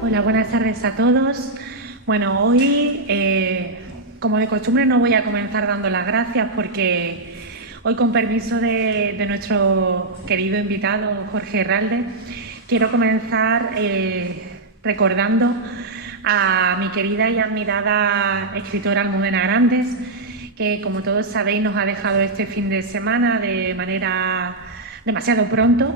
Hola, buenas tardes a todos. Bueno, hoy, como de costumbre, no voy a comenzar dando las gracias porque hoy, con permiso de nuestro querido invitado Jorge Herralde, quiero comenzar recordando a mi querida y admirada escritora Almudena Grandes, que, como todos sabéis, nos ha dejado este fin de semana de manera demasiado pronto.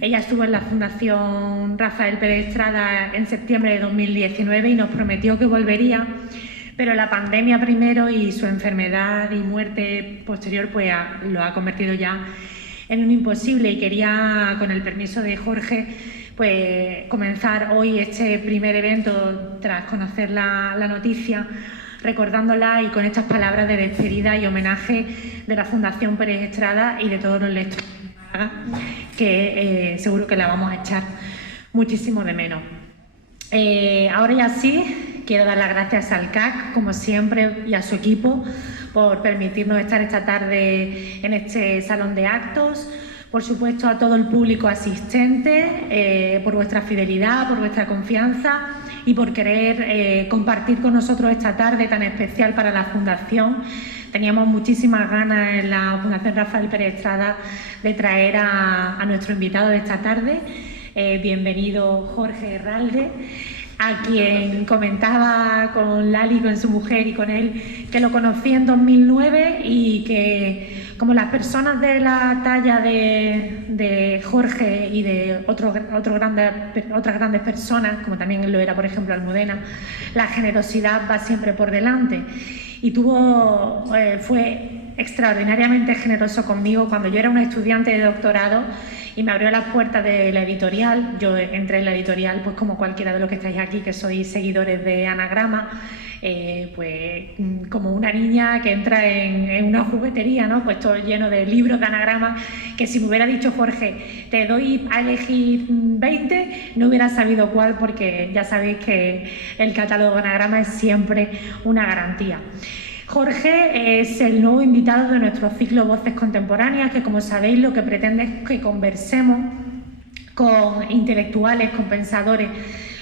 Ella estuvo en la Fundación Rafael Pérez Estrada en septiembre de 2019 y nos prometió que volvería, pero la pandemia primero y su enfermedad y muerte posterior pues lo ha convertido ya en un imposible, y quería, con el permiso de Jorge, pues comenzar hoy este primer evento tras conocer la noticia, recordándola y con estas palabras de despedida y homenaje de la Fundación Pérez Estrada y de todos los lectores, que seguro que la vamos a echar muchísimo de menos. Ahora ya sí, quiero dar las gracias al CAC, como siempre, y a su equipo por permitirnos estar esta tarde en este salón de actos. Por supuesto, a todo el público asistente, por vuestra fidelidad, por vuestra confianza y por querer compartir con nosotros esta tarde tan especial para la Fundación. Teníamos muchísimas ganas en la Fundación Rafael Pérez Estrada de traer a nuestro invitado de esta tarde. Bienvenido, Jorge Herralde, a quien comentaba con Lali, con su mujer y con él, que lo conocí en 2009 y que, como las personas de la talla de Jorge y de otras grandes personas, como también lo era, por ejemplo, Almudena, la generosidad va siempre por delante. Y fue extraordinariamente generoso conmigo cuando yo era una estudiante de doctorado y me abrió las puertas de la editorial. Yo entré en la editorial, pues como cualquiera de los que estáis aquí, que sois seguidores de Anagrama, pues como una niña que entra en una juguetería, ¿no? Pues todo lleno de libros de Anagrama, que si me hubiera dicho Jorge, te doy a elegir 20, no hubiera sabido cuál, porque ya sabéis que el catálogo de Anagrama es siempre una garantía. Jorge es el nuevo invitado de nuestro ciclo Voces Contemporáneas, que, como sabéis, lo que pretende es que conversemos con intelectuales, con pensadores,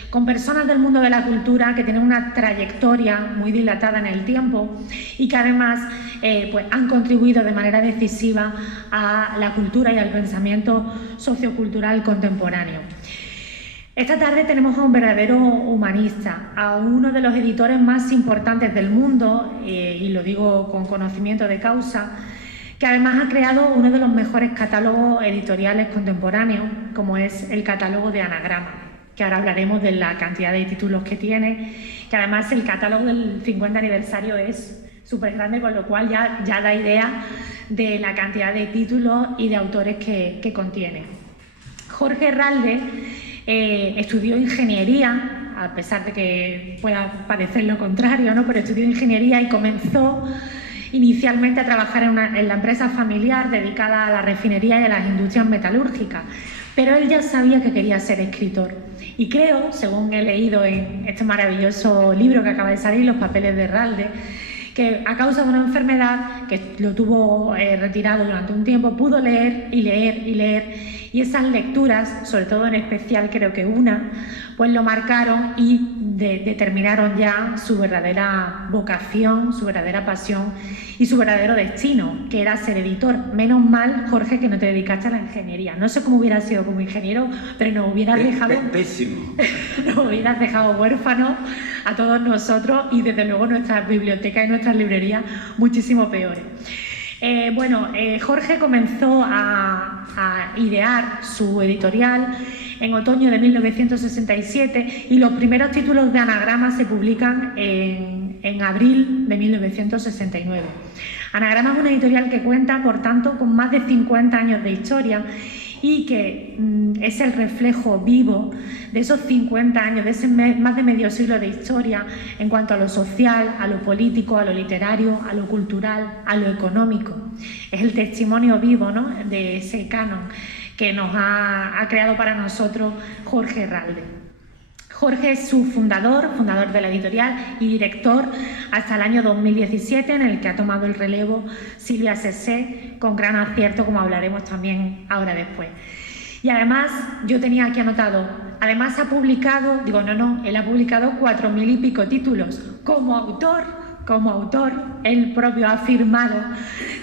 con personas del mundo de la cultura que tienen una trayectoria muy dilatada en el tiempo y que además pues han contribuido de manera decisiva a la cultura y al pensamiento sociocultural contemporáneo. Esta tarde tenemos a un verdadero humanista, a uno de los editores más importantes del mundo, y lo digo con conocimiento de causa, que además ha creado uno de los mejores catálogos editoriales contemporáneos, como es el catálogo de Anagrama, que ahora hablaremos de la cantidad de títulos que tiene, que además el catálogo del 50 aniversario es súper grande, con lo cual ya da idea de la cantidad de títulos y de autores que contiene. Jorge Herralde estudió ingeniería, a pesar de que pueda parecer lo contrario, ¿no? Pero estudió ingeniería y comenzó inicialmente a trabajar en la empresa familiar dedicada a la refinería y a las industrias metalúrgicas. Pero él ya sabía que quería ser escritor. Y creo, según he leído en este maravilloso libro que acaba de salir, Los papeles de Herralde, que a causa de una enfermedad que lo tuvo retirado durante un tiempo, pudo leer y leer y leer. Y esas lecturas, sobre todo en especial creo que una, pues lo marcaron y determinaron ya su verdadera vocación, su verdadera pasión y su verdadero destino, que era ser editor. Menos mal, Jorge, que no te dedicaste a la ingeniería. No sé cómo hubieras sido como ingeniero, pero nos hubieras dejado... Pésimo. Nos hubieras dejado huérfanos a todos nosotros y desde luego nuestras bibliotecas y nuestras librerías muchísimo peores. Jorge comenzó a idear su editorial en otoño de 1967 y los primeros títulos de Anagrama se publican en abril de 1969. Anagrama es una editorial que cuenta, por tanto, con más de 50 años de historia y que es el reflejo vivo de esos 50 años, de ese más de medio siglo de historia en cuanto a lo social, a lo político, a lo literario, a lo cultural, a lo económico. Es el testimonio vivo, ¿no?, de ese canon que nos ha creado para nosotros Jorge Herralde. Jorge es su fundador de la editorial y director hasta el año 2017, en el que ha tomado el relevo Silvia Sesé, con gran acierto, como hablaremos también ahora después. Y además, yo tenía aquí anotado, además ha publicado, él ha publicado 4.000 y pico títulos como autor, él propio ha firmado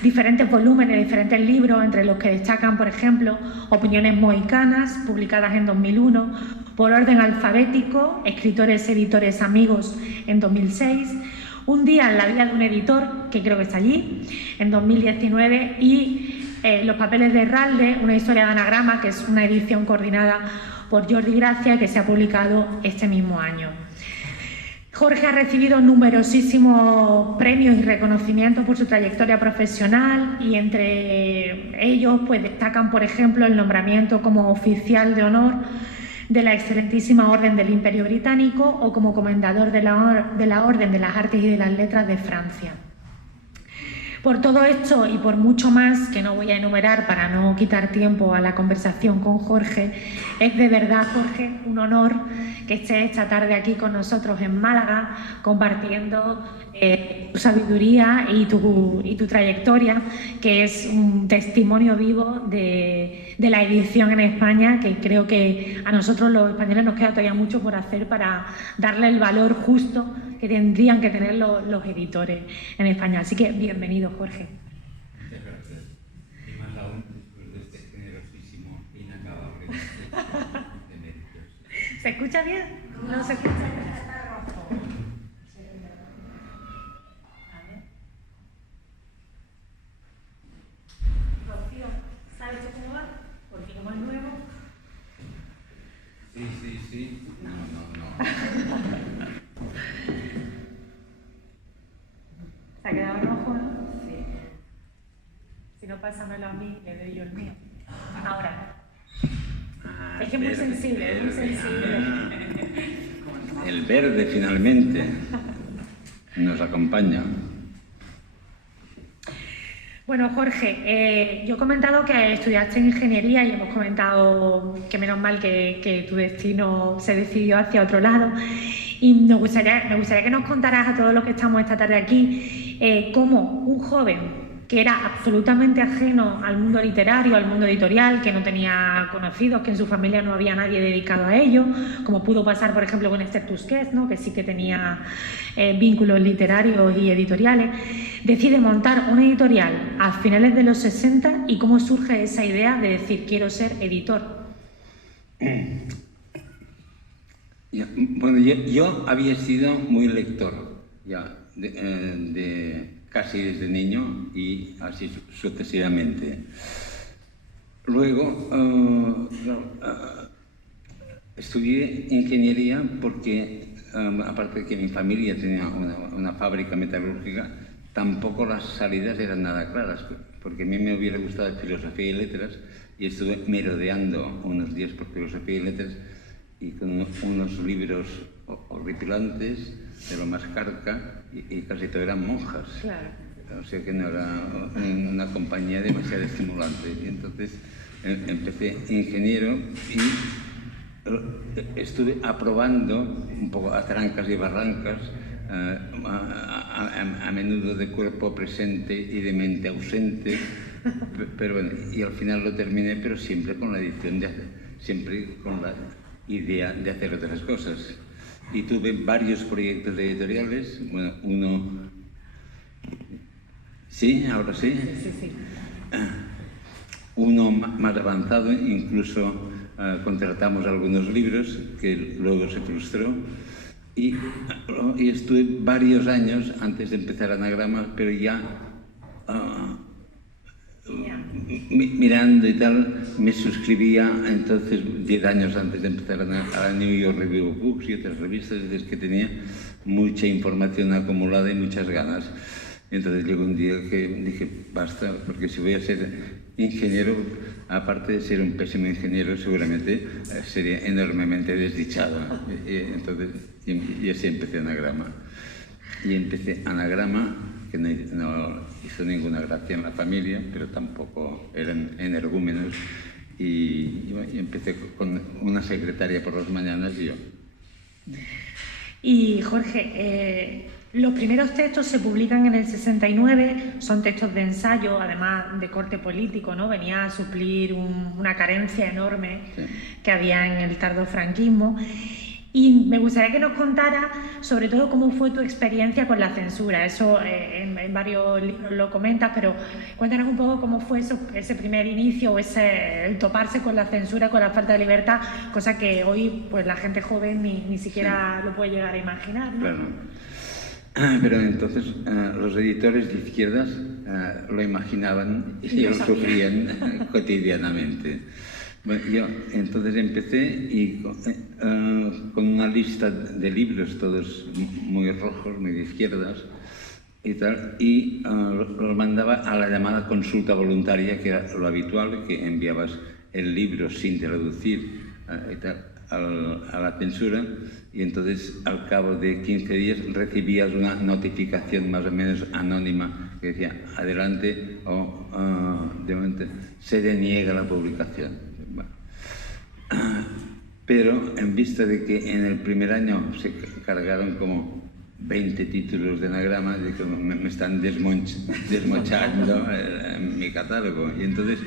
diferentes volúmenes, diferentes libros, entre los que destacan, por ejemplo, Opiniones Mohicanas, publicadas en 2001, Por orden alfabético, Escritores, editores, amigos, en 2006, Un día en la vida de un editor, que creo que está allí, en 2019, y Los papeles de Herralde, una historia de Anagrama, que es una edición coordinada por Jordi Gracia, que se ha publicado este mismo año. Jorge ha recibido numerosísimos premios y reconocimientos por su trayectoria profesional y entre ellos pues destacan, por ejemplo, el nombramiento como oficial de honor de la excelentísima Orden del Imperio Británico o como comendador de la Orden de las Artes y de las Letras de Francia. Por todo esto y por mucho más que no voy a enumerar para no quitar tiempo a la conversación con Jorge, es de verdad, Jorge, un honor que estés esta tarde aquí con nosotros en Málaga compartiendo tu sabiduría y tu trayectoria, que es un testimonio vivo de la edición en España, que creo que a nosotros los españoles nos queda todavía mucho por hacer para darle el valor justo que tendrían que tener los editores en España. Así que bienvenido, Jorge. Muchas gracias. Y más aún después de este generosísimo e inacabable de méritos. ¿Se escucha bien? No se escucha. Rocío, ¿sabes cómo va? Porque como es nuevo. Sí. No. ¿Se ha quedado rojo, no? Sí. Si no, pásamelo a mí, le doy yo el mío. Ahora. Es que es muy sensible, El verde finalmente nos acompaña. Bueno, Jorge, yo he comentado que estudiaste ingeniería y hemos comentado que menos mal que tu destino se decidió hacia otro lado. Y me gustaría que nos contaras a todos los que estamos esta tarde aquí cómo un joven que era absolutamente ajeno al mundo literario, al mundo editorial, que no tenía conocidos, que en su familia no había nadie dedicado a ello, como pudo pasar, por ejemplo, con Esther Tusquets, ¿no?, que sí que tenía vínculos literarios y editoriales, decide montar una editorial a finales de los 60 y cómo surge esa idea de decir quiero ser editor. Bueno, yo había sido muy lector ya casi desde niño y así sucesivamente. Luego estudié ingeniería porque, aparte de que mi familia tenía una fábrica metalúrgica, tampoco las salidas eran nada claras, porque a mí me hubiera gustado filosofía y letras y estuve merodeando unos días por filosofía y letras y con unos libros horripilantes, de lo más carca, y casi todo eran monjas. Claro. O sea que no era una compañía demasiado estimulante. Y entonces empecé ingeniero y estuve aprobando un poco a trancas y barrancas, a menudo de cuerpo presente y de mente ausente, pero bueno, y al final lo terminé, pero siempre con la edición siempre con la idea de hacer otras cosas. Y tuve varios proyectos editoriales, bueno, uno... ¿Sí? ¿Ahora sí? Sí. Uno más avanzado, incluso contratamos algunos libros, que luego se frustró, y estuve varios años antes de empezar Anagrama, pero ya mirando y tal, me suscribía entonces, 10 años antes de empezar, a la New York Review of Books y otras revistas, es que tenía mucha información acumulada y muchas ganas. Entonces llegó un día que dije, basta, porque si voy a ser ingeniero, aparte de ser un pésimo ingeniero, seguramente sería enormemente desdichado. Entonces, y así empecé Anagrama. Y empecé Anagrama, que no hizo ninguna gracia en la familia, pero tampoco eran energúmenos. Y empecé con una secretaria por las mañanas y yo. Y Jorge, los primeros textos se publican en el 69, son textos de ensayo, además de corte político, ¿no? Venía a suplir una carencia enorme que había en el tardofranquismo. Y me gustaría que nos contara sobre todo cómo fue tu experiencia con la censura. Eso en varios libros lo comentas, pero cuéntanos un poco cómo fue ese primer inicio, o el toparse con la censura, con la falta de libertad, cosa que hoy pues la gente joven ni siquiera lo puede llegar a imaginar, ¿no? Claro. Pero entonces los editores de izquierdas lo imaginaban y lo sufrían cotidianamente. Bueno, yo entonces empecé y con una lista de libros, todos muy rojos, muy de izquierdas y tal, y los mandaba a la llamada consulta voluntaria, que era lo habitual, que enviabas el libro sin traducir y tal, a la censura, y entonces al cabo de 15 días recibías una notificación más o menos anónima que decía adelante o de momento se deniega la publicación. Bueno. Pero en vista de que en el primer año se cargaron como 20 títulos de Anagrama, de que me están desmochando mi catálogo, y entonces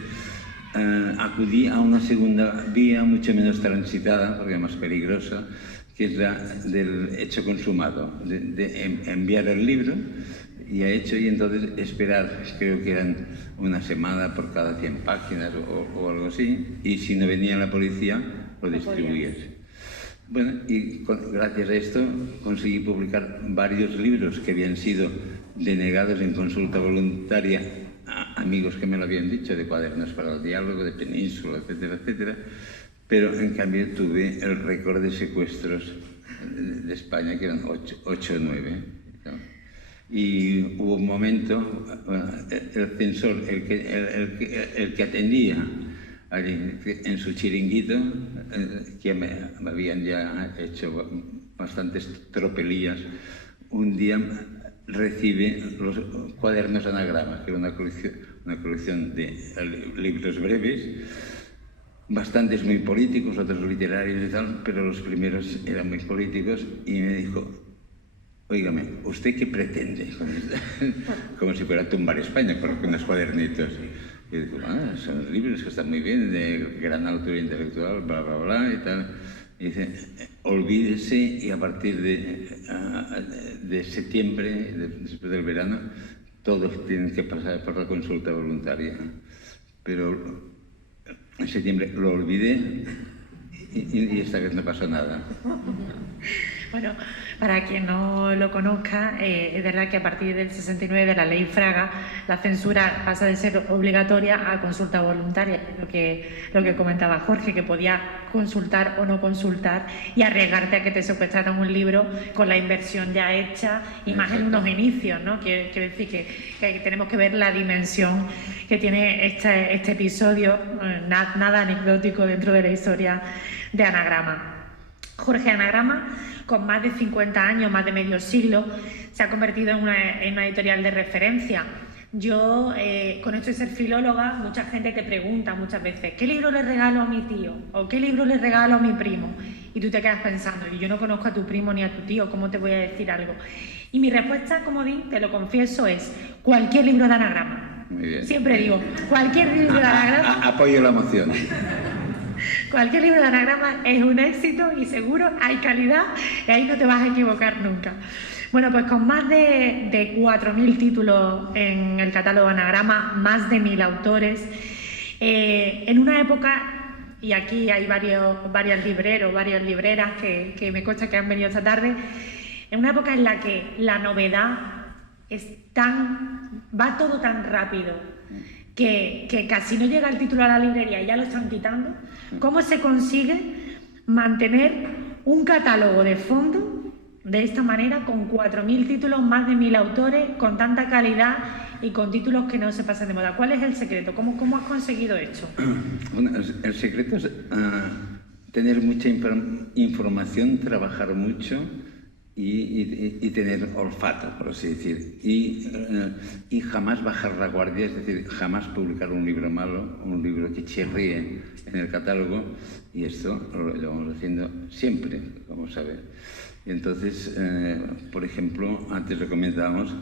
acudí a una segunda vía mucho menos transitada, porque es más peligrosa, que es la del hecho consumado, de enviar el libro y hecho, y entonces esperar, creo que eran una semana por cada 100 páginas o algo así, y si no venía la policía, lo distribuías. Bueno, y gracias a esto conseguí publicar varios libros que habían sido denegados en consulta voluntaria a amigos que me lo habían dicho, de Cuadernos para el Diálogo, de Península, etcétera, etcétera, pero en cambio tuve el récord de secuestros de España, que eran 8 o 9. ¿No? Y hubo un momento, el censor, el que atendía en su chiringuito, que me habían ya hecho bastantes tropelías, un día recibe los Cuadernos Anagrama, que era una colección de libros breves, bastantes muy políticos, otros literarios y tal, pero los primeros eran muy políticos, y me dijo: óigame, ¿usted qué pretende con esto? Como si fuera a tumbar España con unos cuadernitos. Y yo digo, son libros que están muy bien, de gran autor intelectual, bla, bla, bla, y tal. Y dice, olvídese, y a partir de septiembre, después del verano, todos tienen que pasar por la consulta voluntaria. Pero en septiembre lo olvidé y esta vez no pasó nada. Bueno, para quien no lo conozca, es verdad que a partir del 69 de la Ley Fraga, la censura pasa de ser obligatoria a consulta voluntaria, lo que comentaba Jorge, que podía consultar o no consultar y arriesgarte a que te secuestraran un libro con la inversión ya hecha, y más en unos inicios, ¿no? Quiero decir que tenemos que ver la dimensión que tiene este episodio, nada anecdótico dentro de la historia de Anagrama. Jorge, Anagrama, con más de 50 años, más de medio siglo, se ha convertido en una editorial de referencia. Yo, con esto de ser filóloga, mucha gente te pregunta muchas veces, ¿qué libro le regalo a mi tío? ¿O qué libro le regalo a mi primo? Y tú te quedas pensando, yo no conozco a tu primo ni a tu tío, ¿cómo te voy a decir algo? Y mi respuesta, comodín, te lo confieso, es cualquier libro de Anagrama. Muy bien. Siempre digo, cualquier libro de Anagrama. Apoyo la moción. Cualquier libro de Anagrama es un éxito y seguro hay calidad, y ahí no te vas a equivocar nunca. Bueno, pues con más de 4.000 títulos en el catálogo Anagrama, más de 1.000 autores, en una época, y aquí hay varios libreros, varias libreras que me consta que han venido esta tarde, en una época en la que la novedad va todo tan rápido, que casi no llega el título a la librería y ya lo están quitando. ¿Cómo se consigue mantener un catálogo de fondo de esta manera, con 4.000 títulos, más de 1.000 autores, con tanta calidad y con títulos que no se pasan de moda? ¿Cuál es el secreto? ¿Cómo has conseguido esto? Bueno, el secreto es tener mucha información, trabajar mucho y tener olfato, por así decir. Y jamás bajar la guardia, es decir, jamás publicar un libro malo, un libro que chirríe en el catálogo. Y esto lo vamos haciendo siempre, como sabes. Y entonces, por ejemplo, antes lo comentábamos,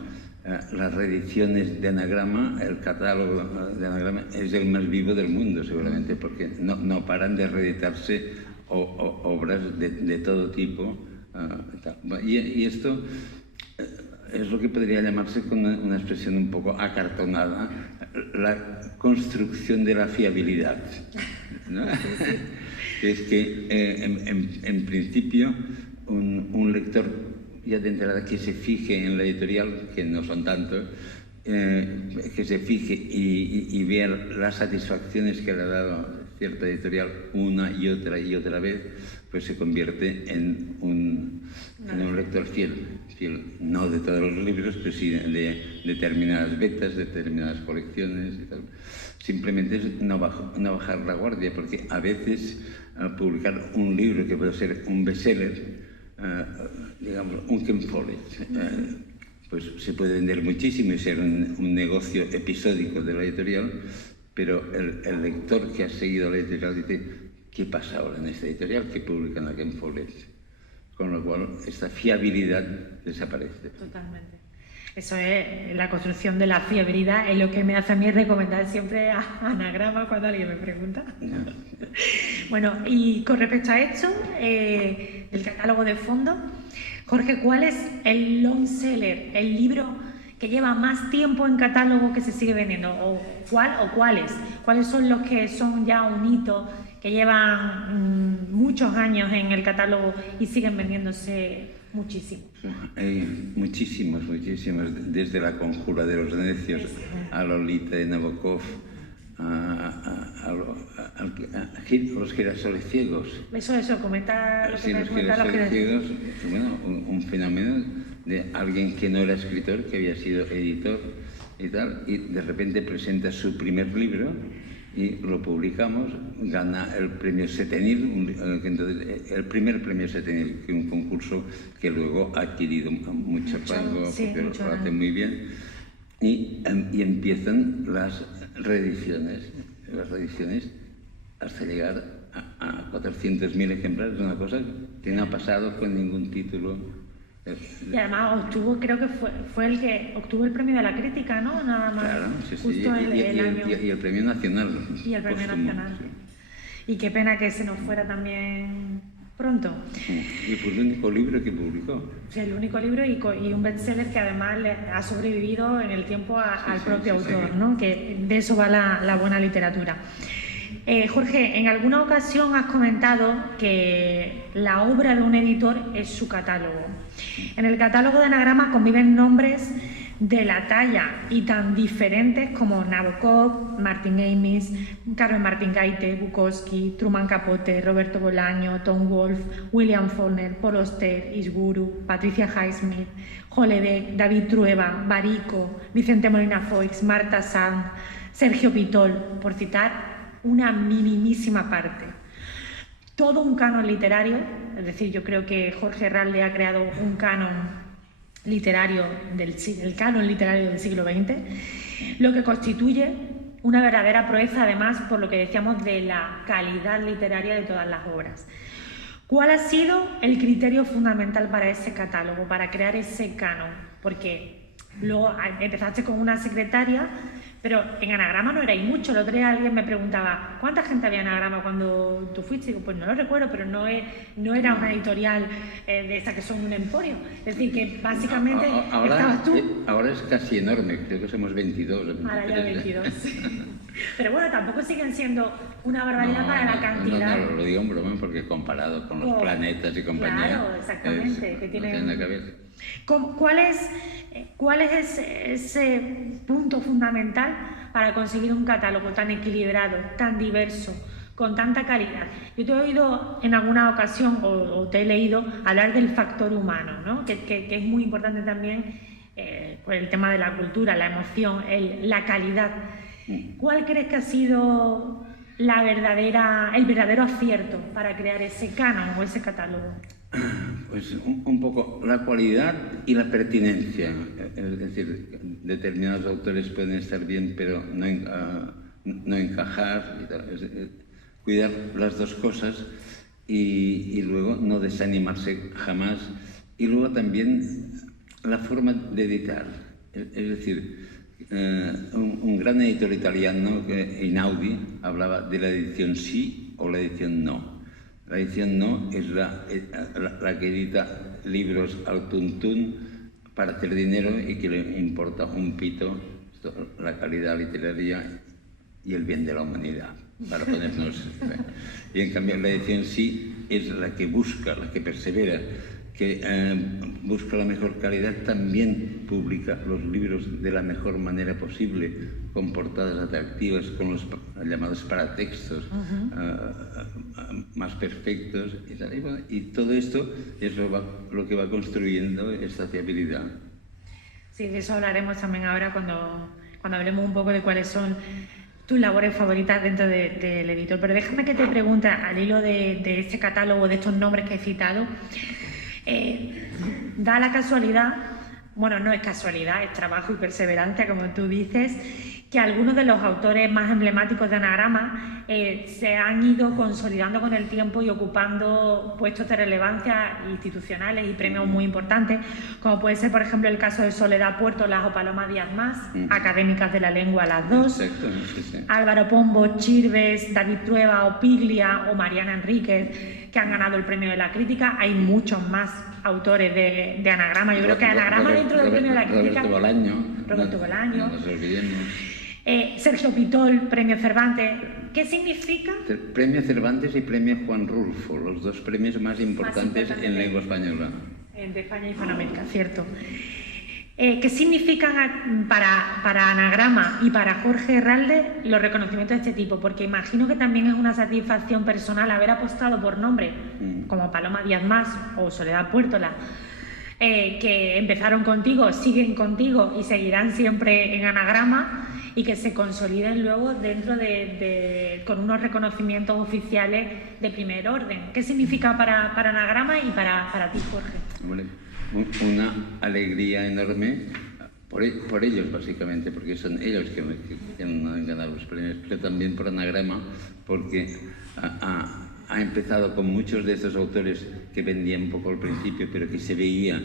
las reediciones de Anagrama, el catálogo de Anagrama es el más vivo del mundo, seguramente, porque no paran de reeditarse obras de todo tipo. Y esto es lo que podría llamarse, con una expresión un poco acartonada, la construcción de la fiabilidad, ¿no? Es que, en principio, un lector ya de entrada que se fije en la editorial, que no son tantos, que se fije y vea las satisfacciones que le ha dado cierta editorial una y otra vez, pues se convierte en un lector fiel, no de todos los libros, pero sí de determinadas betas, determinadas colecciones y tal. Simplemente es no bajar la guardia, porque a veces publicar un libro que puede ser un bestseller, digamos, un Ken Follett, pues se puede vender muchísimo y ser un negocio episódico de la editorial, pero el lector que ha seguido la editorial dice: ¿qué pasa ahora en esta editorial que publican a Ken Follett? Con lo cual, esta fiabilidad desaparece. Totalmente. Eso es la construcción de la fiabilidad, es lo que me hace a mí recomendar siempre a Anagrama cuando alguien me pregunta. No. Bueno, y con respecto a esto, el catálogo de fondo, Jorge, ¿cuál es el long seller, el libro que lleva más tiempo en catálogo que se sigue vendiendo? ¿O cuáles? ¿Cuáles son los que son ya un hito, que llevan muchos años en el catálogo y siguen vendiéndose muchísimo? Hay muchísimos, desde La conjura de los necios a Lolita de Nabokov, a los girasoles ciegos. Eso, comentar lo que me los comentas. girasoles ciegos, bueno, un fenómeno de alguien que no era escritor, que había sido editor y tal, y de repente presenta su primer libro y lo publicamos, gana el premio Setenil, el primer premio Setenil, que es un concurso que luego ha adquirido mucho rango, porque lo hace muy bien, y empiezan las reediciones hasta llegar a 400.000 ejemplares, una cosa que no ha pasado con ningún título. Y además creo que fue el que obtuvo el premio de la crítica, ¿no? Nada más. Claro, sí, justo el año. Y el premio nacional. Y el premio nacional. Sí. Y qué pena que se nos fuera también pronto. Y fue el único libro que publicó. Sí, el único libro y un bestseller que además le ha sobrevivido en el tiempo al propio autor, ¿no? Que de eso va la buena literatura. Jorge, en alguna ocasión has comentado que la obra de un editor es su catálogo. En el catálogo de Anagrama conviven nombres de la talla y tan diferentes como Nabokov, Martin Amis, Carmen Martín Gaite, Bukowski, Truman Capote, Roberto Bolaño, Tom Wolfe, William Faulkner, Paul Auster, Isguru, Patricia Highsmith, Holodeck, David Trueba, Barico, Vicente Molina Foix, Marta Sanz, Sergio Pitol, por citar una minimísima parte. Todo un canon literario, es decir, yo creo que Jorge Herralde ha creado un canon literario el canon literario del siglo XX, lo que constituye una verdadera proeza, además, por lo que decíamos de la calidad literaria de todas las obras. ¿Cuál ha sido el criterio fundamental para ese catálogo, para crear ese canon? Porque luego empezaste con una secretaria, pero en Anagrama no erais mucho. El otro día alguien me preguntaba ¿cuánta gente había en Anagrama cuando tú fuiste? Y digo, pues no lo recuerdo, pero no era una editorial de estas que son un emporio. Es decir, que básicamente estabas tú. Ahora es casi enorme, creo que somos 22. Ahora ya 22. Pero bueno, tampoco siguen siendo una barbaridad para la cantidad. No, lo digo en broma, porque comparado con los planetas y compañía... Claro, exactamente. No tiene nada que ver. ¿Cuál es ese punto fundamental para conseguir un catálogo tan equilibrado, tan diverso, con tanta calidad? Yo te he oído en alguna ocasión, o te he leído, hablar del factor humano, ¿no? que es muy importante también por el tema de la cultura, la emoción, la calidad. ¿Cuál crees que ha sido el verdadero acierto para crear ese canon o ese catálogo? Pues un poco la cualidad y la pertinencia. Es decir, determinados autores pueden estar bien, pero no encajar. Y tal. Cuidar las dos cosas y luego no desanimarse jamás. Y luego también la forma de editar. Es decir, un gran editor italiano, Einaudi, hablaba de la edición sí o la edición no. La edición no es la que edita libros al tuntún para hacer dinero y que le importa un pito la calidad literaria y el bien de la humanidad, para ponernos... Y en cambio la edición sí es la que busca, la que persevera, que busca la mejor calidad, también publica los libros de la mejor manera posible, con portadas atractivas, con los llamados paratextos más perfectos. Y todo esto es lo que va construyendo esta fiabilidad. Sí, de eso hablaremos también ahora cuando hablemos un poco de cuáles son tus labores favoritas dentro del editor. Pero déjame que te pregunte, al hilo de este catálogo, de estos nombres que he citado, da la casualidad, bueno, no es casualidad, es trabajo y perseverancia, como tú dices, que algunos de los autores más emblemáticos de Anagrama se han ido consolidando con el tiempo y ocupando puestos de relevancia institucionales y premios muy importantes, como puede ser, por ejemplo, el caso de Soledad Puertolas o Paloma Díaz Mas, académicas de la lengua las dos. Exacto, sí. Álvaro Pombo, Chirves, David Trueba o Piglia o Mariana Enríquez, que han ganado el premio de la crítica. Hay muchos más autores de Anagrama. Yo creo que Anagrama dentro del premio de la crítica... Roberto Bolaño. No nos olvidemos. Sergio Pitol, premio Cervantes. ¿Qué significa? Premio Cervantes y premio Juan Rulfo, los dos premios más importantes en lengua española. De España y Hispanoamérica, cierto. ¿Qué significan para Anagrama y para Jorge Herralde los reconocimientos de este tipo? Porque imagino que también es una satisfacción personal haber apostado por nombres como Paloma Díaz Mas o Soledad Puertolas, que empezaron contigo, siguen contigo y seguirán siempre en Anagrama, y que se consoliden luego dentro con unos reconocimientos oficiales de primer orden. ¿Qué significa para Anagrama y para ti, Jorge? Bueno, una alegría enorme por ellos, básicamente, porque son ellos que han ganado los premios, pero también por Anagrama, porque ha empezado con muchos de estos autores que vendían un poco al principio, pero que se veía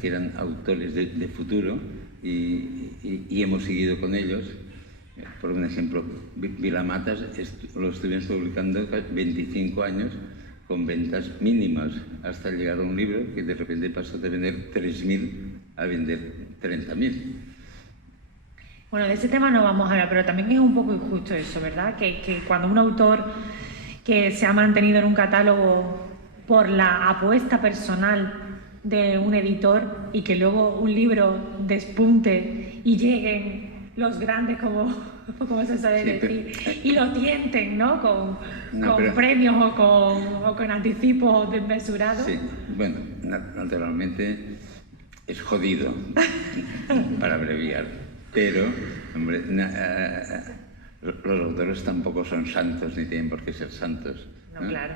que eran autores de futuro, y hemos seguido con ellos. Por un ejemplo, Vilamatas lo estuvimos publicando 25 años con ventas mínimas, hasta llegar a un libro que de repente pasó de vender 3.000 a vender 30.000. Bueno, de ese tema no vamos a hablar, pero también es un poco injusto eso, ¿verdad? Que cuando un autor que se ha mantenido en un catálogo por la apuesta personal de un editor, y que luego un libro despunte y lleguen los grandes, como se sabe decir, y lo tienten, ¿no? Con premios o con anticipos desmesurados. Sí, bueno, naturalmente es jodido, para abreviar, pero, hombre, los autores tampoco son santos ni tienen por qué ser santos. No, claro.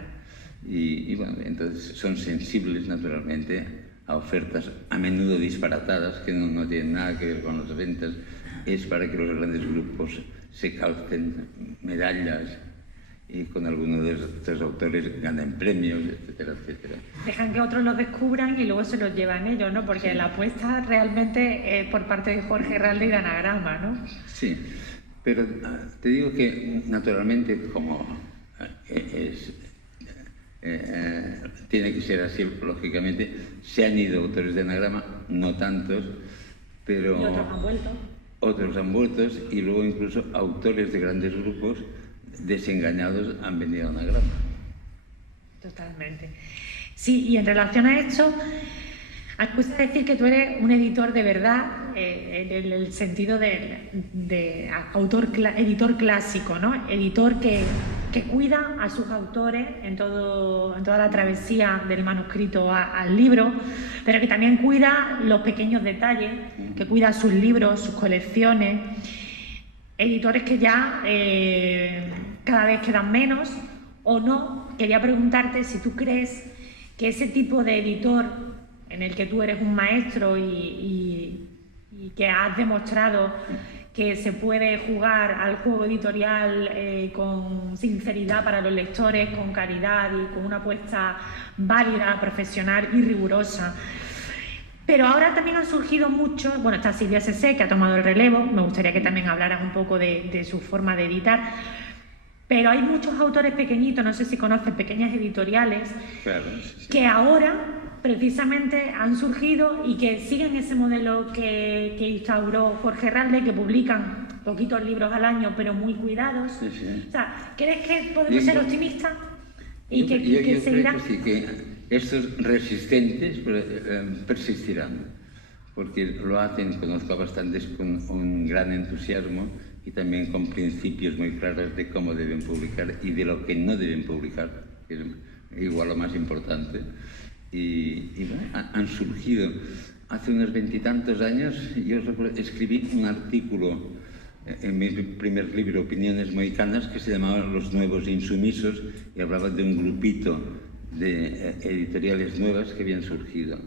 Y bueno, entonces son sensibles naturalmente a ofertas a menudo disparatadas que no tienen nada que ver con las ventas. Es para que los grandes grupos se calcen medallas y con algunos de estos autores ganen premios, etcétera, etcétera. Dejan que otros los descubran y luego se los llevan ellos, ¿no? Porque sí, la apuesta realmente es por parte de Jorge Herralde y de Anagrama, ¿no? Sí, pero te digo que naturalmente, como tiene que ser así, lógicamente, se han ido autores de Anagrama, no tantos, pero... Y otros han vuelto. Otros han vuelto, y luego incluso autores de grandes grupos desengañados han venido a Anagrama. Totalmente. Sí, y en relación a esto, A mí me gusta decir que tú eres un editor de verdad, en el sentido de editor clásico, ¿no? Editor que cuida a sus autores en toda la travesía del manuscrito al libro, pero que también cuida los pequeños detalles, que cuida sus libros, sus colecciones. Editores que ya cada vez quedan menos o no. Quería preguntarte si tú crees que ese tipo de editor en el que tú eres un maestro y que has demostrado que se puede jugar al juego editorial con sinceridad para los lectores, con caridad y con una apuesta válida, profesional y rigurosa. Pero ahora también han surgido muchos, bueno, está Silvia Sesé, que ha tomado el relevo, me gustaría que también hablaras un poco de su forma de editar, pero hay muchos autores pequeñitos, no sé si conoces, pequeñas editoriales, claro, sí. Que ahora precisamente han surgido y que siguen ese modelo que instauró Jorge Ralde, que publican poquitos libros al año, pero muy cuidados. Sí, sí. O sea, ¿crees que podemos ser optimistas? Y que yo seguirá. creo que sí, que estos resistentes persistirán, porque lo hacen, conozco a bastantes, con un gran entusiasmo y también con principios muy claros de cómo deben publicar y de lo que no deben publicar, que es igual lo más importante. Y bueno, han surgido. Hace unos 20 y tantos años yo escribí un artículo en mi primer libro, Opiniones Mohicanas, que se llamaba Los Nuevos Insumisos, y hablaba de un grupito de editoriales nuevas que habían surgido.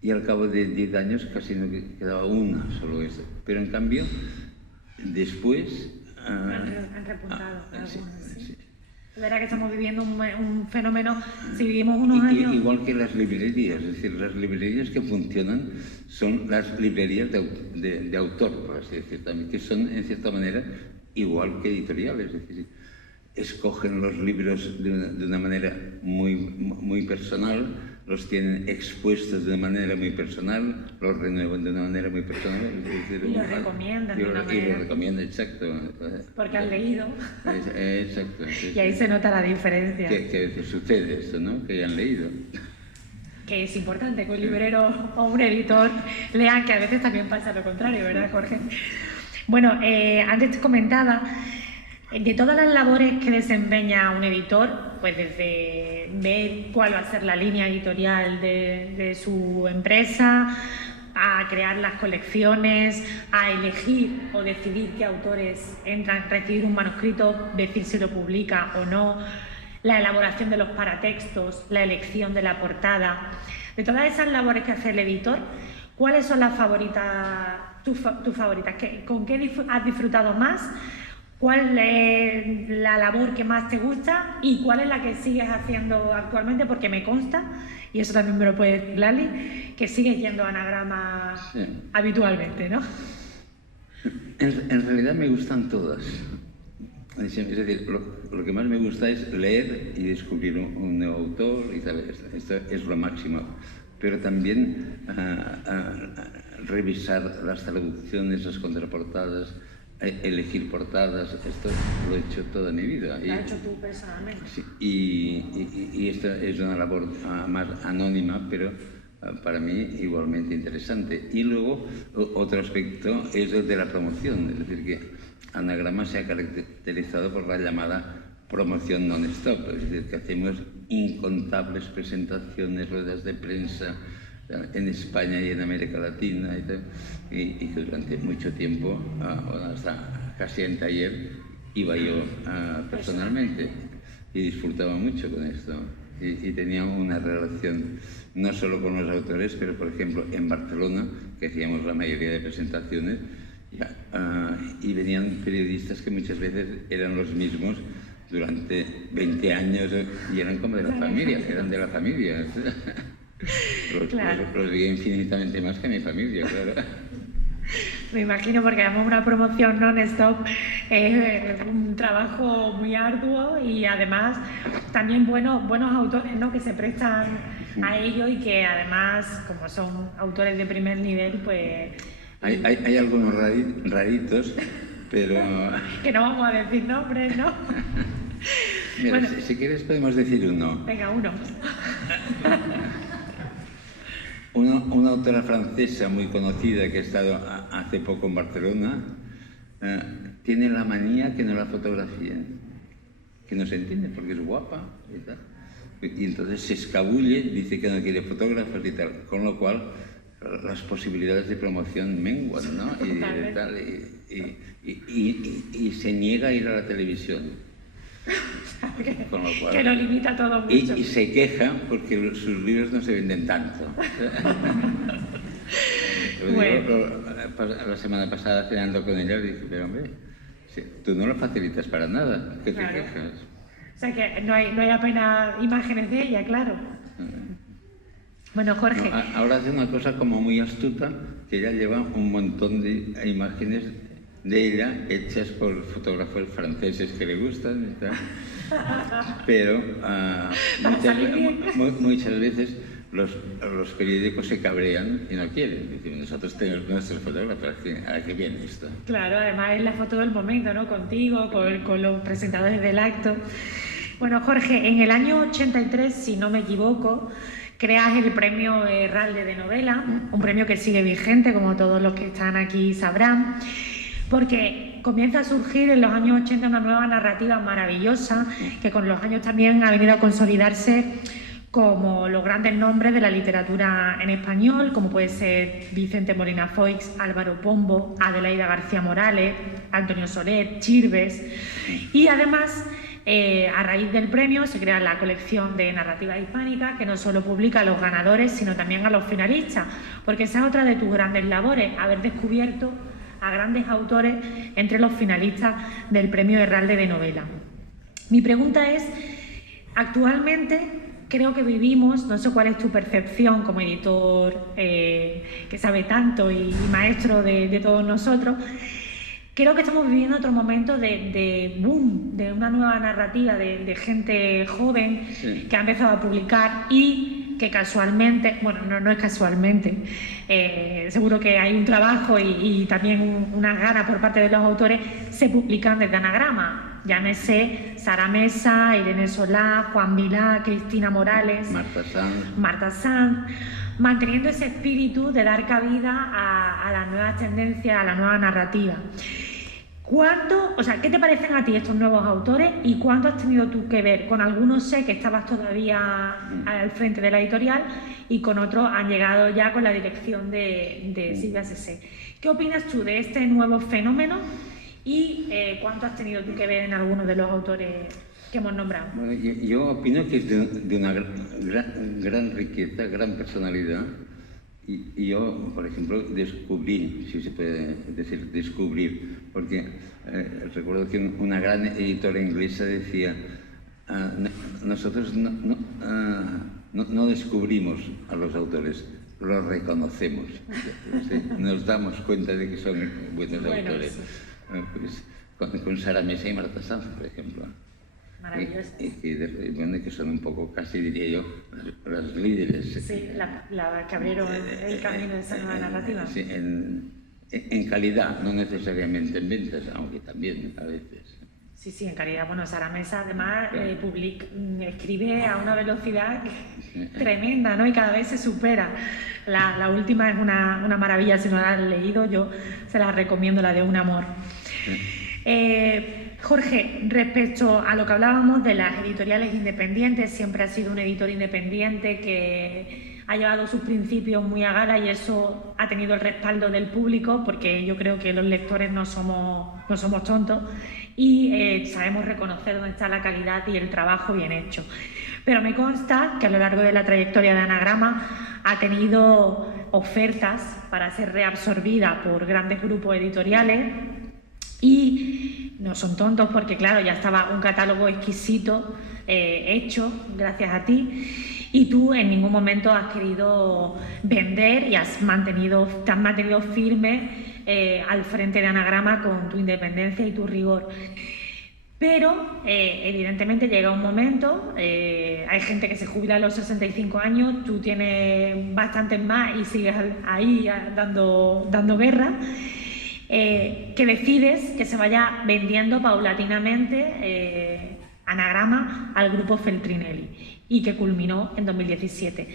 Y al cabo de 10 años casi no quedaba una, solo esa. Pero en cambio, después... Han repuntado algunos, sí. Es verdad que estamos viviendo un fenómeno, si vivimos unos años... Igual que las librerías, es decir, las librerías que funcionan son las librerías de autor, por así decir, también, que son, en cierta manera, igual que editoriales, es decir, escogen los libros de una manera muy personal, los tienen expuestos de una manera muy personal, los renuevan de una manera muy personal. Y los recomiendan de una manera. Y los recomiendan, exacto. Porque han leído. Exacto. Y ahí se nota la diferencia. Que a veces sucede esto, ¿no? Que hayan leído. Que es importante que un librero o un editor lean, que a veces también pasa lo contrario, ¿verdad, Jorge? Bueno, antes te comentaba, de todas las labores que desempeña un editor, pues desde ver cuál va a ser la línea editorial de su empresa, a crear las colecciones, a elegir o decidir qué autores entran, recibir un manuscrito, decir si lo publica o no, la elaboración de los paratextos, la elección de la portada. De todas esas labores que hace el editor, ¿cuáles son las favoritas, tus favoritas? ¿Con qué has disfrutado más? ¿Cuál es la labor que más te gusta y cuál es la que sigues haciendo actualmente? Porque me consta, y eso también me lo puede decir Lali, que sigues yendo a Anagrama habitualmente, ¿no? En realidad me gustan todas. Es decir, lo que más me gusta es leer y descubrir un nuevo autor, y tal, esto es lo máximo. Pero también revisar las traducciones, las contraportadas, elegir portadas, esto lo he hecho toda mi vida. Lo has hecho tú personalmente. Sí, y esta es una labor más anónima, pero para mí igualmente interesante. Y luego otro aspecto es el de la promoción, es decir, que Anagrama se ha caracterizado por la llamada promoción non-stop, es decir, que hacemos incontables presentaciones, ruedas de prensa en España y en América Latina y que durante mucho tiempo, hasta casi anteayer, iba yo personalmente y disfrutaba mucho con esto y tenía una relación no solo con los autores, pero por ejemplo en Barcelona, que hacíamos la mayoría de presentaciones, y venían periodistas que muchas veces eran los mismos durante 20 años y eran como de la familia, eran de la familia. Los veía infinitamente más que mi familia, claro. Me imagino, porque además una promoción non-stop es un trabajo muy arduo y además también buenos autores, ¿no?, que se prestan a ello y que además, como son autores de primer nivel, pues... Hay algunos raritos, pero... que no vamos a decir nombres, ¿no? Mira, bueno, si quieres podemos decir uno. Venga, uno. Una autora francesa muy conocida que ha estado hace poco en Barcelona tiene la manía que no la fotografíen, que no se entiende porque es guapa y tal. Y entonces se escabulle, dice que no quiere fotógrafos y tal, con lo cual las posibilidades de promoción menguan, ¿no? Y se niega a ir a la televisión. Con lo cual, que lo limita todo mucho. Y se queja porque sus libros no se venden tanto. Bueno. La semana pasada cenando con ella dije, pero hombre, tú no lo facilitas para nada, ¿qué te quejas? O sea que no hay apenas imágenes de ella, claro. Bueno, Jorge. No, ahora hace una cosa como muy astuta, que ella lleva un montón de imágenes de ella hechas por fotógrafos franceses que le gustan y tal. Pero muchas veces los periódicos se cabrean y no quieren. Dicen, nosotros tenemos nuestros fotógrafos, ¿a qué viene esto? Claro, además es la foto del momento, ¿no? Contigo, con los presentadores del acto. Bueno, Jorge, en el año 83, si no me equivoco, creas el premio Herralde de Novela, un premio que sigue vigente, como todos los que están aquí sabrán, porque comienza a surgir en los años 80 una nueva narrativa maravillosa que con los años también ha venido a consolidarse como los grandes nombres de la literatura en español, como puede ser Vicente Molina Foix, Álvaro Pombo, Adelaida García Morales, Antonio Soler, Chirves. Y además, a raíz del premio se crea la colección de narrativa hispánica, que no solo publica a los ganadores, sino también a los finalistas, porque esa es otra de tus grandes labores, haber descubierto a grandes autores entre los finalistas del premio Herralde de Novela. Mi pregunta es, actualmente creo que vivimos, no sé cuál es tu percepción como editor que sabe tanto y maestro de todos nosotros, creo que estamos viviendo otro momento de boom, de una nueva narrativa, de gente joven que ha empezado a publicar y que casualmente, bueno, no es casualmente, seguro que hay un trabajo y también unas ganas por parte de los autores, se publican desde Anagrama. Llámese Sara Mesa, Irene Solá, Juan Vilá, Cristina Morales, Marta Sanz, manteniendo ese espíritu de dar cabida a las nuevas tendencias, a la nueva narrativa. ¿Qué te parecen a ti estos nuevos autores y cuánto has tenido tú que ver? Con algunos sé que estabas todavía al frente de la editorial y con otros han llegado ya con la dirección de Silvia Sesé. ¿Qué opinas tú de este nuevo fenómeno y cuánto has tenido tú que ver en algunos de los autores que hemos nombrado? Bueno, yo opino que es de una gran riqueza, gran personalidad. Y yo, por ejemplo, descubrí, si se puede decir descubrir, porque recuerdo que una gran editora inglesa decía, nosotros no descubrimos a los autores, los reconocemos, ¿sí? Nos damos cuenta de que son buenos autores. Pues, con Sara Mesa y Marta Sanz, por ejemplo. Maravilloso. Que son un poco, casi diría yo, las líderes. Sí, la que abrieron el camino de esa nueva narrativa. Sí, en calidad, no necesariamente en ventas, aunque también a veces. Sí, en calidad. Bueno, Sara Mesa además escribe a una velocidad tremenda, ¿no? Y cada vez se supera. La última es una maravilla, si no la han leído, yo se la recomiendo, la de Un amor. Jorge, respecto a lo que hablábamos de las editoriales independientes, siempre ha sido un editor independiente que ha llevado sus principios muy a gala y eso ha tenido el respaldo del público porque yo creo que los lectores no somos tontos y sabemos reconocer dónde está la calidad y el trabajo bien hecho. Pero me consta que a lo largo de la trayectoria de Anagrama ha tenido ofertas para ser reabsorbida por grandes grupos editoriales y no son tontos porque, claro, ya estaba un catálogo exquisito hecho gracias a ti y tú en ningún momento has querido vender y te has mantenido firme al frente de Anagrama con tu independencia y tu rigor. Pero, evidentemente, llega un momento, hay gente que se jubila a los 65 años, tú tienes bastantes más y sigues ahí dando guerra, que decides que se vaya vendiendo paulatinamente Anagrama al grupo Feltrinelli y que culminó en 2017.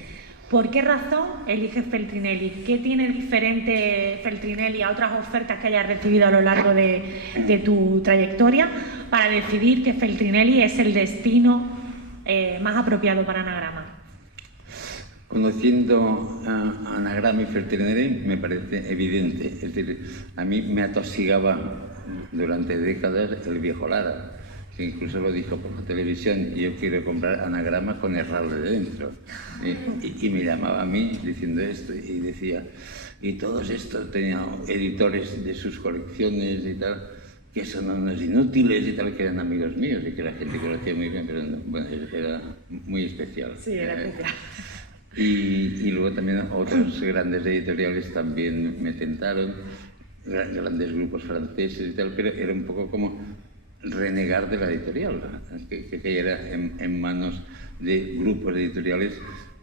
¿Por qué razón eliges Feltrinelli? ¿Qué tiene diferente Feltrinelli a otras ofertas que hayas recibido a lo largo de tu trayectoria para decidir que Feltrinelli es el destino más apropiado para Anagrama? Conociendo a Anagrama y Feltrinelli me parece evidente. Es decir, a mí me atosigaba durante décadas el viejo Lara, que incluso lo dijo por la televisión, y yo quiero comprar Anagrama con Erralde dentro. Y me llamaba a mí diciendo esto, y decía, y todos estos tenían editores de sus colecciones y tal, que son unos inútiles y tal, que eran amigos míos y que la gente conocía muy bien, pero no, bueno, era muy especial. Sí, era especial. Y luego también otros grandes editoriales también me tentaron, grandes grupos franceses y tal, pero era un poco como renegar de la editorial, que cayera en manos de grupos editoriales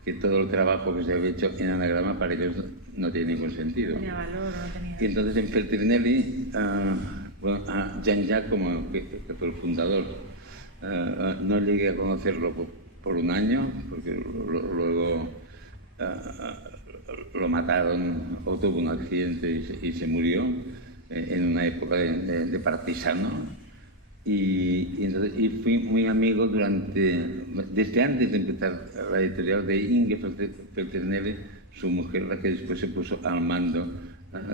que todo el trabajo que se había hecho en Anagrama para ellos no tiene ningún sentido. Tenía valor, no tenía. Y entonces en Feltrinelli, a Jean Giacomo, que fue el fundador, no llegué a conocerlo por un año, porque luego lo mataron o tuvo un accidente y se murió en una época de partisano. Y fui muy amigo desde antes de empezar la editorial de Inge Feltrinelli, su mujer, la que después se puso al mando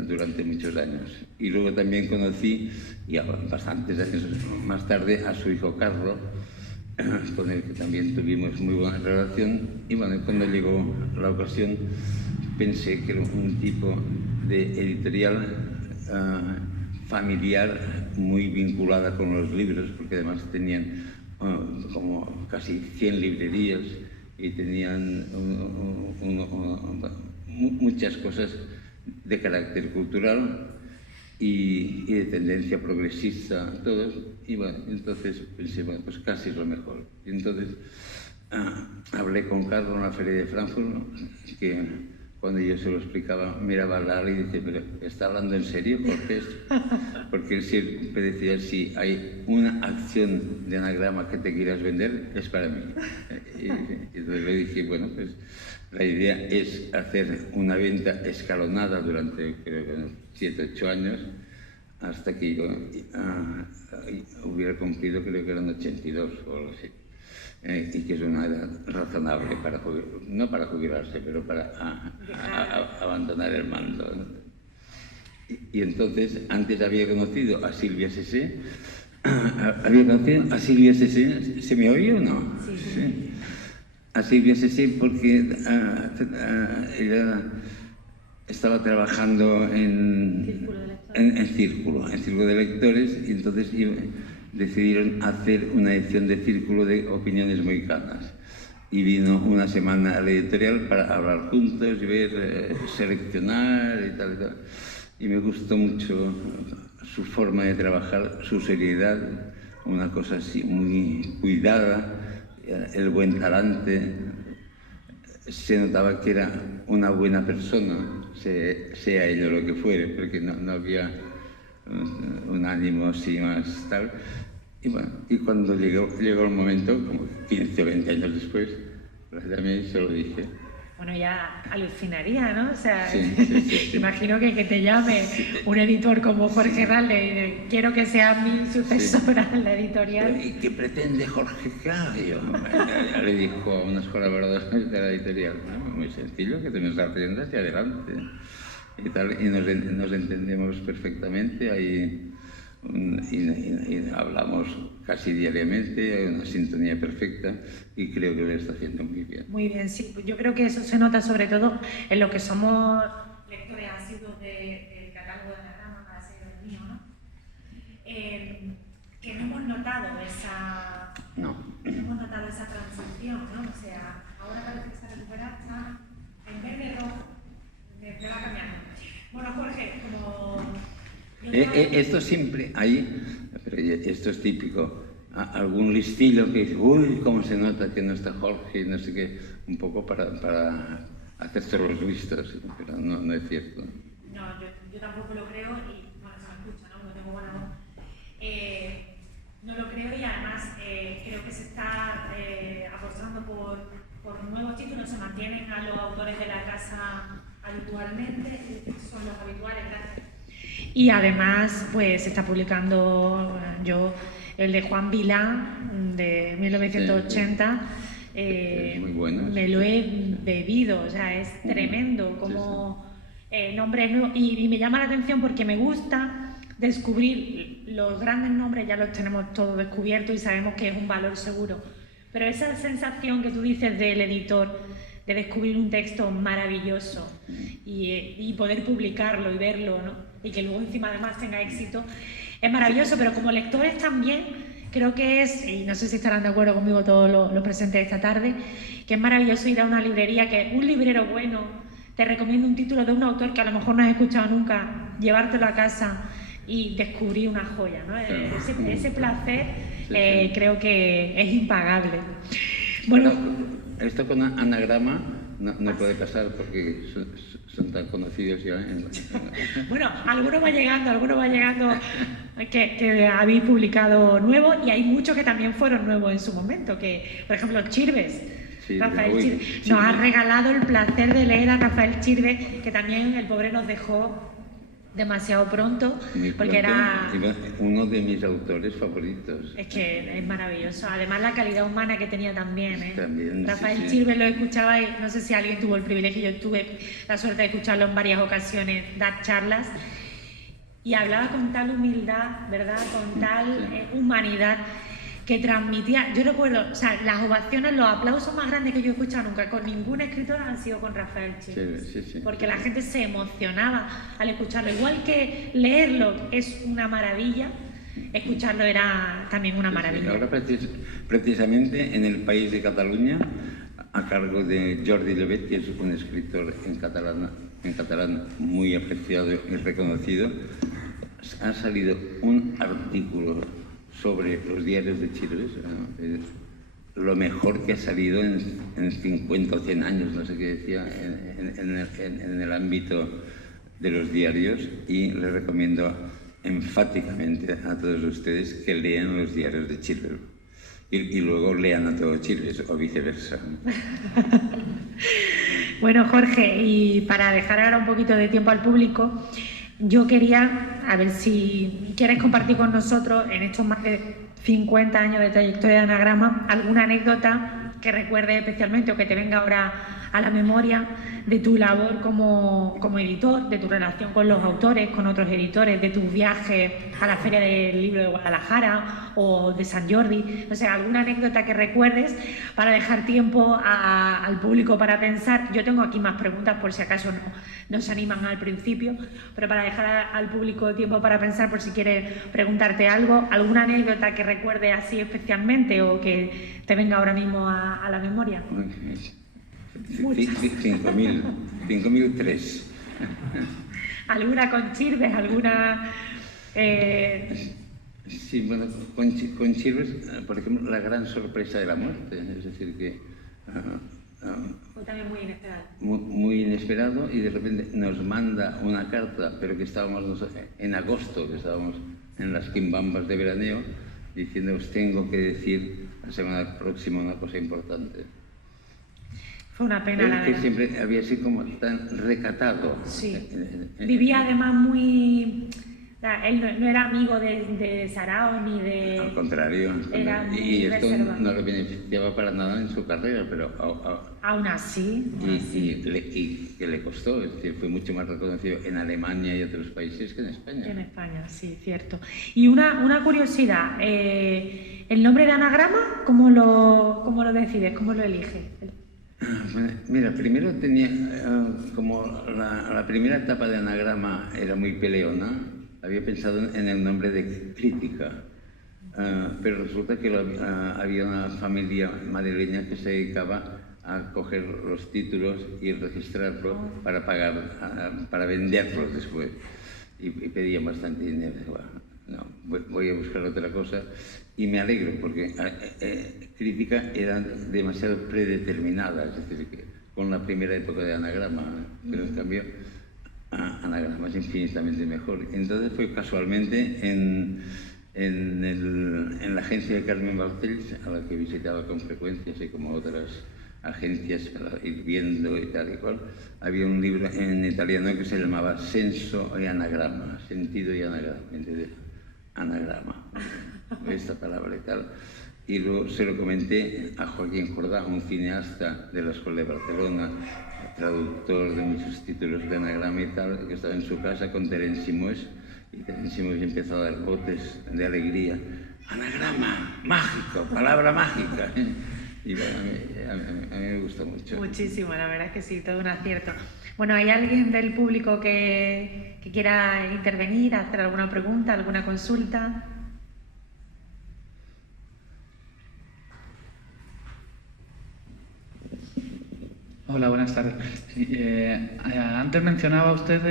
durante muchos años. Y luego también conocí, ya bastantes años más tarde, a su hijo Carlo, con el que también tuvimos muy buena relación. Y bueno, cuando llegó la ocasión, pensé que era un tipo de editorial familiar, muy vinculada con los libros, porque además tenían como casi 100 librerías y tenían muchas cosas de carácter cultural y de tendencia progresista, todos. Y bueno, entonces pensé, bueno, pues casi es lo mejor. Y entonces hablé con Carlos en la feria de Frankfurt, ¿no? Que cuando yo se lo explicaba, miraba a Lali y dice, pero ¿está hablando en serio, Jorge? Porque él siempre decía, si hay una acción de Anagrama que te quieras vender, es para mí. Y entonces le dije, bueno, pues la idea es hacer una venta escalonada durante, creo que 7 o 8 años, hasta que yo hubiera cumplido, creo que eran 82 o algo así. Y que es una edad razonable para no para jubilarse, pero para abandonar el mando. Y entonces, antes había conocido a Silvia Sesé. ¿Había conocido a Silvia Sesé? ¿Se me oye o no? Sí. A Silvia Sesé porque ella estaba trabajando en Círculo de Lectores, y entonces decidieron hacer una edición de Círculo de opiniones mohicanas. Y vino una semana a la editorial para hablar juntos y ver, seleccionar y tal y tal. Y me gustó mucho su forma de trabajar, su seriedad, una cosa así muy cuidada, el buen talante. Se notaba que era una buena persona, sea ello lo que fuere, porque no había un ánimo así más tal. Y bueno, y cuando llegó el momento, como 15 o 20 años después, también se lo dije. Bueno, ya alucinaría, ¿no? O sea, sí. Imagino que te llame un editor como Jorge Ralde y quiero que sea mi sucesora en la editorial. ¿Y qué pretende Jorge Claudio? Ya le dijo a unos colaboradores de la editorial, ¿no? Muy sencillo, que te nos atiendas y adelante. Y tal, y nos entendemos perfectamente ahí. Y hablamos casi diariamente, hay una sintonía perfecta y creo que lo está haciendo muy bien. Muy bien, sí. Yo creo que eso se nota sobre todo en lo que somos lectores asiduos del catálogo de Anagrama, para ser el mío, ¿no? Que no hemos notado esa... No hemos notado esa transición, ¿no? O sea, ahora parece que está recuperada, en verde rojo, me va cambiando. Bueno, Jorge, como... Esto siempre hay, pero esto es típico, algún listillo que dice, uy, cómo se nota que no está Jorge, no sé qué, un poco para hacerse los vistos, pero no es cierto. No, yo tampoco lo creo y, bueno, se me escucha, ¿no? No tengo buena voz. No lo creo y además creo que se está apostando por por nuevos títulos se mantienen a los autores de la casa habitualmente, son los habituales, gracias. Y además, pues se está publicando el de Juan Vilán, de 1980. Es muy bueno. Me lo he bebido, o sea, es tremendo como nombres nuevos. Y me llama la atención porque me gusta descubrir los grandes nombres, ya los tenemos todos descubiertos y sabemos que es un valor seguro. Pero esa sensación que tú dices del editor, de descubrir un texto maravilloso y poder publicarlo y verlo, ¿no? Y que luego encima además tenga éxito, es maravilloso, pero como lectores también creo que es, y no sé si estarán de acuerdo conmigo todos los presentes esta tarde, que es maravilloso ir a una librería, que un librero bueno te recomienda un título de un autor que a lo mejor no has escuchado nunca, llevártelo a casa y descubrir una joya, ¿no? Ese placer creo que es impagable. Bueno, esto con Anagrama no puede pasar porque son tan conocidos ya. Bueno, alguno va llegando que habéis publicado nuevos y hay muchos que también fueron nuevos en su momento, que por ejemplo Chirves. Sí, Rafael Chirves nos ha regalado el placer de leer a Rafael Chirves, que también el pobre nos dejó demasiado pronto, porque era uno de mis autores favoritos. Es que es maravilloso, además la calidad humana que tenía también, ¿eh? También, Rafael Chirves lo escuchaba y no sé si alguien tuvo el privilegio, yo tuve la suerte de escucharlo en varias ocasiones, dar charlas, y hablaba con tal humildad, ¿verdad? Con tal humanidad, que transmitía, yo recuerdo, o sea, las ovaciones, los aplausos más grandes que yo he escuchado nunca con ningún escritor han sido con Rafael Chirves, porque la gente se emocionaba al escucharlo, igual que leerlo es una maravilla, escucharlo era también una maravilla. Ahora precisamente en el País de Cataluña, a cargo de Jordi Levet, que es un escritor en catalán muy apreciado y reconocido, ha salido un artículo sobre los diarios de Chirves, lo mejor que ha salido en 50 o 100 años, no sé qué decía, en el ámbito de los diarios, y les recomiendo enfáticamente a todos ustedes que lean los diarios de Chirves y luego lean a todo Chirves o viceversa. Bueno, Jorge, y para dejar ahora un poquito de tiempo al público, yo quería, a ver si quieres compartir con nosotros, en estos más de 50 años de trayectoria de Anagrama, alguna anécdota que recuerdes especialmente o que te venga ahora a la memoria de tu labor como editor, de tu relación con los autores, con otros editores, de tus viajes a la Feria del Libro de Guadalajara o de San Jordi, o sea, alguna anécdota que recuerdes para dejar tiempo al público para pensar. Yo tengo aquí más preguntas por si acaso no se animan al principio, pero para dejar al público tiempo para pensar por si quiere preguntarte algo, alguna anécdota que recuerdes así especialmente o que te venga ahora mismo a la memoria. 5.003. ¿Alguna con Chirves? ¿Alguna...? Sí, bueno, con Chirves, por ejemplo, la gran sorpresa de la muerte, es decir, que... Fue también muy inesperado. Muy inesperado, y de repente nos manda una carta, pero que estábamos en agosto, que estábamos en las quimbambas de veraneo, diciendo: os tengo que decir la semana próxima una cosa importante. Fue una pena, la verdad. Que siempre había sido como tan recatado. Sí. Vivía además muy... Él no era amigo de Sarao ni de... Al contrario. Y esto no le beneficiaba para nada en su carrera, pero... Aún así. Y que le costó, es decir, fue mucho más reconocido en Alemania y otros países que en España. En España, sí, cierto. Y una curiosidad, ¿el nombre de Anagrama cómo lo decides, cómo lo eliges? Mira, primero tenía, como la primera etapa de Anagrama era muy peleona, había pensado en el nombre de Crítica, pero resulta que había una familia madrileña que se dedicaba a coger los títulos y registrarlos para pagar, para venderlos después, y pedían bastante dinero. No, voy a buscar otra cosa, y me alegro porque Crítica era demasiado predeterminada, es decir, que con la primera época de Anagrama, pero en cambio Anagrama es infinitamente mejor. Entonces fue casualmente en la agencia de Carmen Bartels, a la que visitaba con frecuencia, así como otras agencias para ir viendo y tal y cual. Había un libro en italiano que se llamaba Senso y Anagrama, sentido y anagrama, ¿entiendes? Anagrama, esta palabra y tal. Y luego se lo comenté a Joaquín Jordá, un cineasta de la Escuela de Barcelona, traductor de muchos títulos de anagrama y tal, que estaba en su casa con Terence Simoes, y Terence Simoes empezó a dar botes de alegría. Anagrama, mágico, palabra mágica. Y bueno, a mí me gusta mucho. Muchísimo, la verdad es que sí, todo un acierto. Bueno, ¿hay alguien del público que quiera intervenir, hacer alguna pregunta, alguna consulta? Hola, buenas tardes. Sí, antes mencionaba usted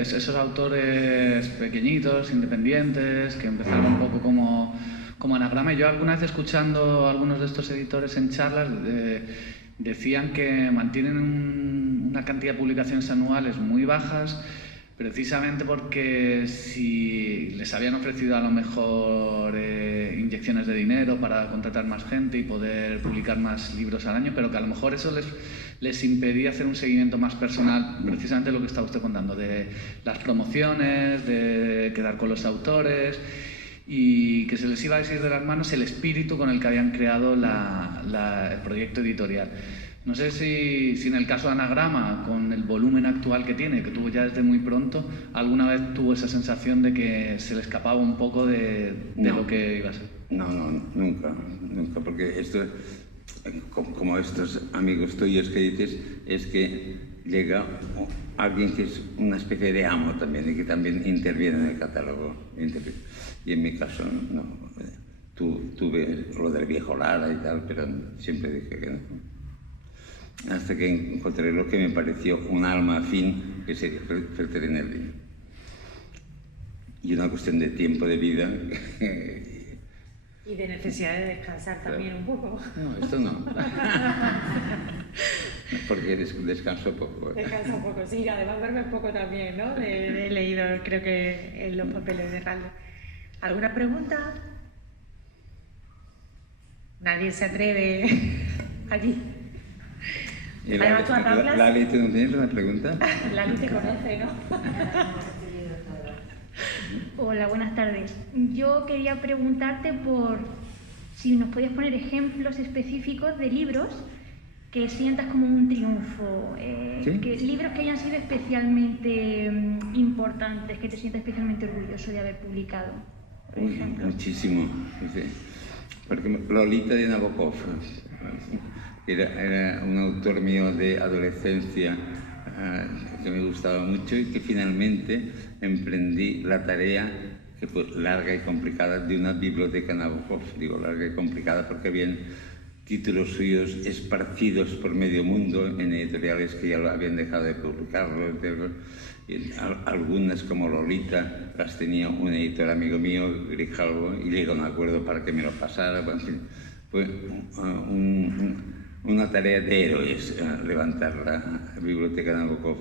esos autores pequeñitos, independientes, que empezaron un poco como anagrama. Yo alguna vez escuchando a algunos de estos editores en charlas decían que mantienen una cantidad de publicaciones anuales muy bajas, precisamente porque si les habían ofrecido a lo mejor inyecciones de dinero para contratar más gente y poder publicar más libros al año, pero que a lo mejor eso les impedía hacer un seguimiento más personal, precisamente lo que estaba usted contando, de las promociones, de quedar con los autores, y que se les iba a ir de las manos el espíritu con el que habían creado el proyecto editorial. No sé si en el caso de Anagrama, con el volumen actual que tiene, que tuvo ya desde muy pronto, alguna vez tuvo esa sensación de que se le escapaba un poco de lo que iba a ser. No, nunca, porque esto, como estos amigos tuyos que dices, es que llega alguien que es una especie de amo también y que también interviene en el catálogo. Y en mi caso, no. Tuve lo del viejo Lara y tal, pero siempre dije que no. Hasta que encontré lo que me pareció un alma afín, que sería Feltrinelli. Y una cuestión de tiempo de vida. Y de necesidad de descansar también un poco. No, esto no. Porque descanso poco. Descanso un poco, sí, además verme un poco también, ¿no? He leído, creo que en los papeles de Raldo. ¿Alguna pregunta? Nadie se atreve allí. Lali, ¿tú no tienes una pregunta? Lali te conoce, ¿no? Hola, buenas tardes. Yo quería preguntarte por si nos podías poner ejemplos específicos de libros que sientas como un triunfo, ¿Sí? Libros que hayan sido especialmente importantes, que te sientas especialmente orgulloso de haber publicado, por ejemplo. Muchísimo. Sí. Por ejemplo, Lolita de Nabokov. Era un autor mío de adolescencia que me gustaba mucho y que finalmente emprendí la tarea, que fue larga y complicada, de una biblioteca Nabokov. Digo larga y complicada porque habían títulos suyos esparcidos por medio mundo en editoriales que ya lo habían dejado de publicarlo. Y algunas, como Lolita, las tenía un editor amigo mío, Grijalvo, y llegué a un acuerdo para que me lo pasara. Bueno, en fin, fue una tarea de héroes levantar la biblioteca Nabokov.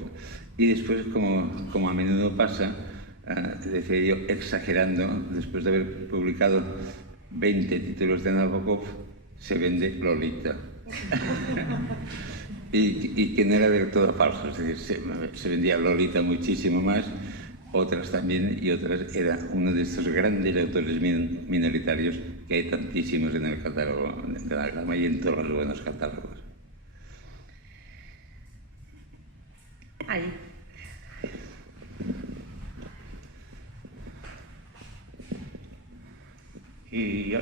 Y después, como a menudo pasa, decía yo, exagerando, después de haber publicado 20 títulos de Nabokov, se vende Lolita. y que no era del todo falso, es decir, se vendía Lolita muchísimo más, otras también, y otras era uno de estos grandes autores minoritarios que hay tantísimos en el catálogo de Anagrama y en todos los buenos catálogos. Ahí. Y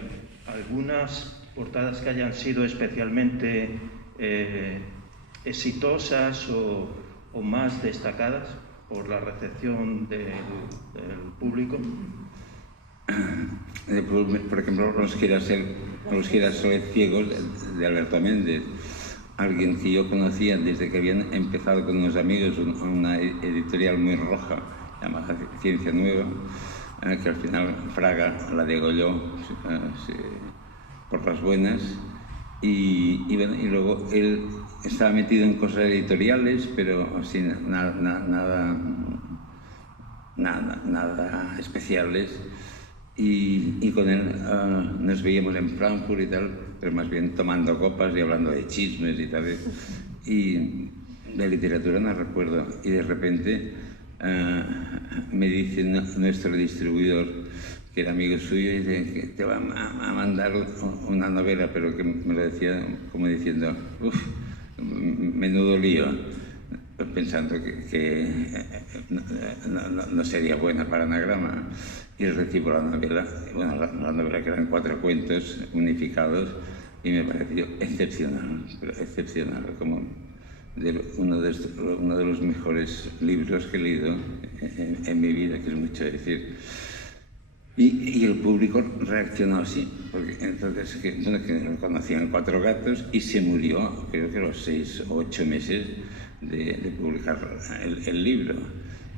algunas portadas que hayan sido especialmente exitosas o más destacadas por la recepción del público. Por ejemplo, Los girasoles ciegos de Alberto Méndez, alguien que yo conocía desde que habían empezado con unos amigos una editorial muy roja llamada Ciencia Nueva, que al final Fraga la degolló por las buenas, y luego él estaba metido en cosas editoriales, pero sin nada especiales, y con él nos veíamos en Frankfurt y tal, pero más bien tomando copas y hablando de chismes y tal. Y de literatura no recuerdo. Y de repente me dice nuestro distribuidor, que era amigo suyo, y dice que te va a mandar una novela, pero que me lo decía como diciendo, uff, menudo lío, pensando que no sería buena para Anagrama. Y recibo la novela, bueno, la novela que eran 4 cuentos unificados, y me pareció excepcional, pero excepcional, como uno de los mejores libros que he leído en mi vida, que es mucho decir. Y el público reaccionó así, porque entonces que lo conocían 4 gatos y se murió, creo que a los 6 o 8 meses de publicar el libro,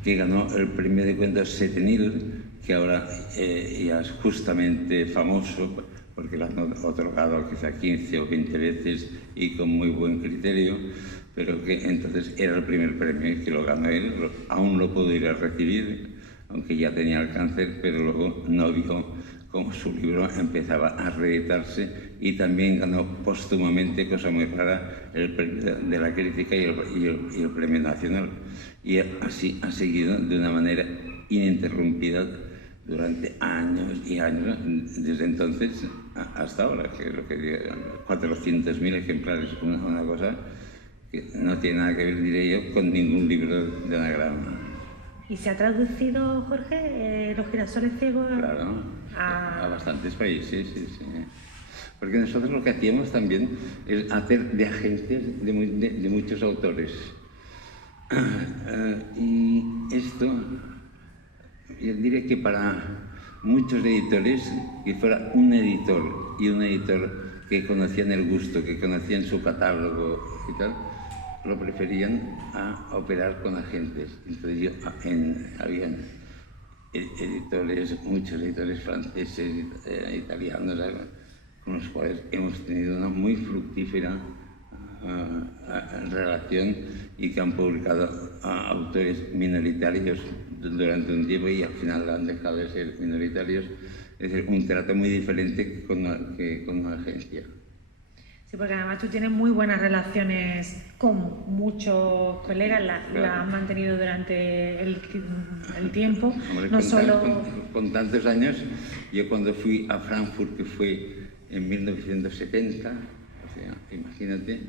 que ganó el premio de cuentos Setenil, que ahora ya es justamente famoso, porque lo han otorgado quizá 15 o 20 veces y con muy buen criterio, pero que entonces era el primer premio que lo ganó él. Aún lo pudo ir a recibir, aunque ya tenía el cáncer, pero luego no vio cómo su libro empezaba a reeditarse, y también ganó póstumamente, cosa muy rara, el premio de la crítica y el premio nacional. Y así ha seguido de una manera ininterrumpida durante años y años, desde entonces hasta ahora, que es lo que digo, 400.000 ejemplares, una cosa que no tiene nada que ver, diré yo, con ningún libro de Anagrama. ¿Y se ha traducido, Jorge, Los girasoles ciegos? Claro, a bastantes países, sí. Porque nosotros lo que hacíamos también es hacer de agentes de muchos autores. Y esto, yo diría que para muchos editores, que fuera un editor, y un editor que conocían el gusto, que conocían su catálogo y tal, lo preferían a operar con agentes. Entonces habían editores, muchos editores franceses, italianos, con los cuales hemos tenido una muy fructífera relación, y que han publicado autores minoritarios durante un tiempo y al final han dejado de ser minoritarios. Es decir, un trato muy diferente que con una agencia. Sí, porque además tú tienes muy buenas relaciones con muchos colegas, las has mantenido durante el tiempo. Hombre, no solo... con tantos años, yo cuando fui a Frankfurt, que fue en 1970, o sea, imagínate,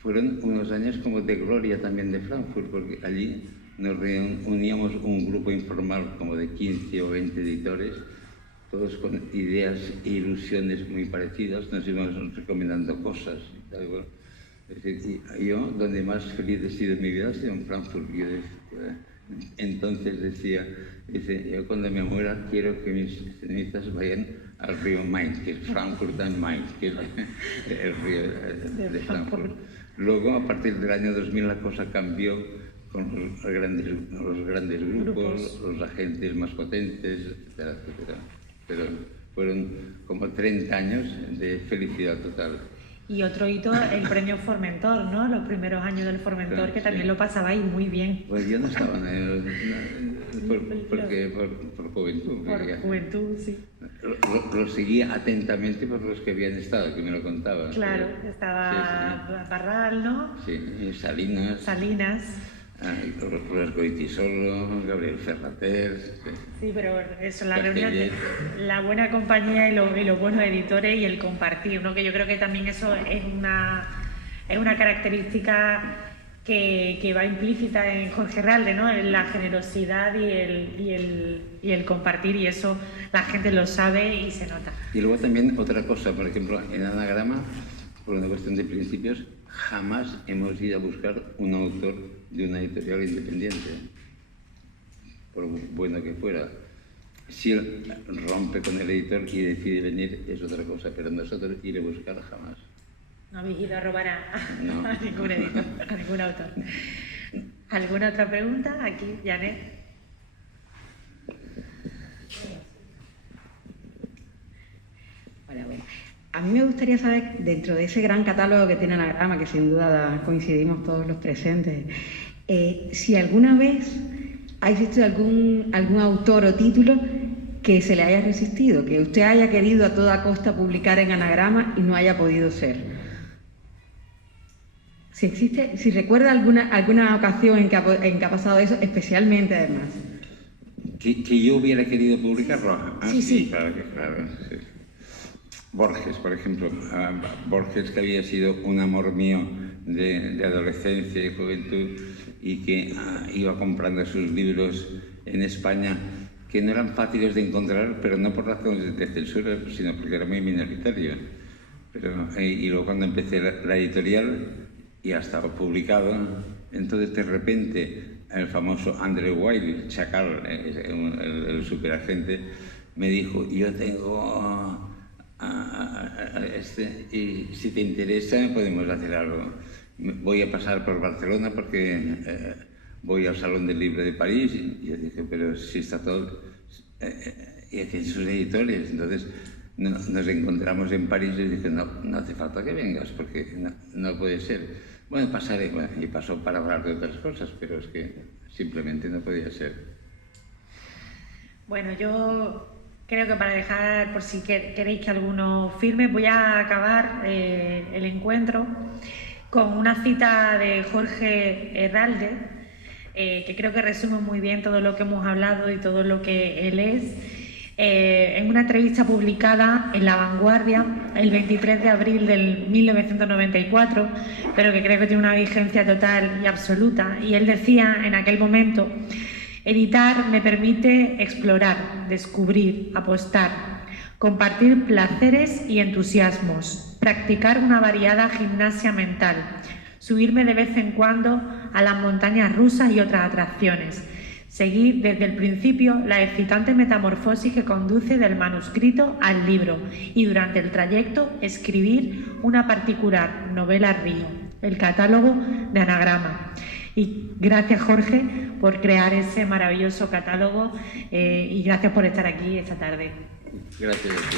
fueron unos años como de gloria también de Frankfurt, porque allí nos reuníamos un grupo informal como de 15 o 20 editores, todos con ideas e ilusiones muy parecidas, nos íbamos recomendando cosas y tal. Bueno, es decir, yo, donde más feliz he sido en mi vida, ha sido en Frankfurt. Yo entonces decía, yo cuando me muera quiero que mis cenizas vayan al río Main, que es Frankfurt am Main, que es el río de Frankfurt. Luego, a partir del año 2000, la cosa cambió con los grandes grupos, los agentes más potentes, etcétera, etcétera. Pero fueron como 30 años de felicidad total. Y otro hito, el premio Formentor, ¿no? Los primeros años del Formentor, claro, que también sí. Lo pasabais muy bien. Pues yo no estaba por juventud. Por juventud, sí. Lo seguía atentamente por los que habían estado, que me lo contaban. Claro, estaba sí. Parral, ¿no? Sí, Salinas. Los Goitisolo, Gabriel Ferrater. Sí, pero eso, la reunión, la buena compañía y los buenos editores y el compartir, ¿no? Que yo creo que también eso es una característica que va implícita en Jorge Realde, ¿no? En la generosidad y el compartir, y eso la gente lo sabe y se nota. Y luego también otra cosa, por ejemplo, en Anagrama, por una cuestión de principios, jamás hemos ido a buscar un autor de una editorial independiente, por bueno que fuera. Si él rompe con el editor y decide venir, es otra cosa, pero nosotros ir a buscar jamás. No habéis ido a robar a ningún editor, a ningún autor. ¿Alguna otra pregunta? Aquí, Janet. Hola, bueno. A mí me gustaría saber, dentro de ese gran catálogo que tiene Anagrama, que sin duda coincidimos todos los presentes, si alguna vez ha existido algún autor o título que se le haya resistido, que usted haya querido a toda costa publicar en anagrama y no haya podido ser. Si recuerda alguna ocasión en que ha pasado eso, especialmente además. ¿Que yo hubiera querido publicarlo? Sí. Claro. Sí. Borges, por ejemplo. Borges, que había sido un amor mío de adolescencia y juventud, y que iba comprando sus libros en España, que no eran fáciles de encontrar, pero no por razones de censura, sino porque era muy minoritario. Y luego cuando empecé la editorial, ya estaba publicado, entonces de repente el famoso Andrew Weil, Chacal, el superagente, me dijo: yo tengo y si te interesa podemos hacer algo. Voy a pasar por Barcelona porque voy al Salón del Libro de París. Y yo dije: pero si está todo... y tiene sus editores. Entonces nos encontramos en París y dije: no hace falta que vengas porque no puede ser. Bueno, pasaré. Bueno, y pasó para hablar de otras cosas, pero es que simplemente no podía ser. Bueno, yo creo que para dejar, por si queréis que alguno firme, voy a acabar el encuentro con una cita de Jorge Herralde, que creo que resume muy bien todo lo que hemos hablado y todo lo que él es. En una entrevista publicada en La Vanguardia el 23 de abril del 1994, pero que creo que tiene una vigencia total y absoluta, y él decía en aquel momento: editar me permite explorar, descubrir, apostar, compartir placeres y entusiasmos, practicar una variada gimnasia mental, subirme de vez en cuando a las montañas rusas y otras atracciones, seguir desde el principio la excitante metamorfosis que conduce del manuscrito al libro y durante el trayecto escribir una particular novela río, el catálogo de Anagrama. Y gracias, Jorge, por crear ese maravilloso catálogo y gracias por estar aquí esta tarde. Gracias a ti.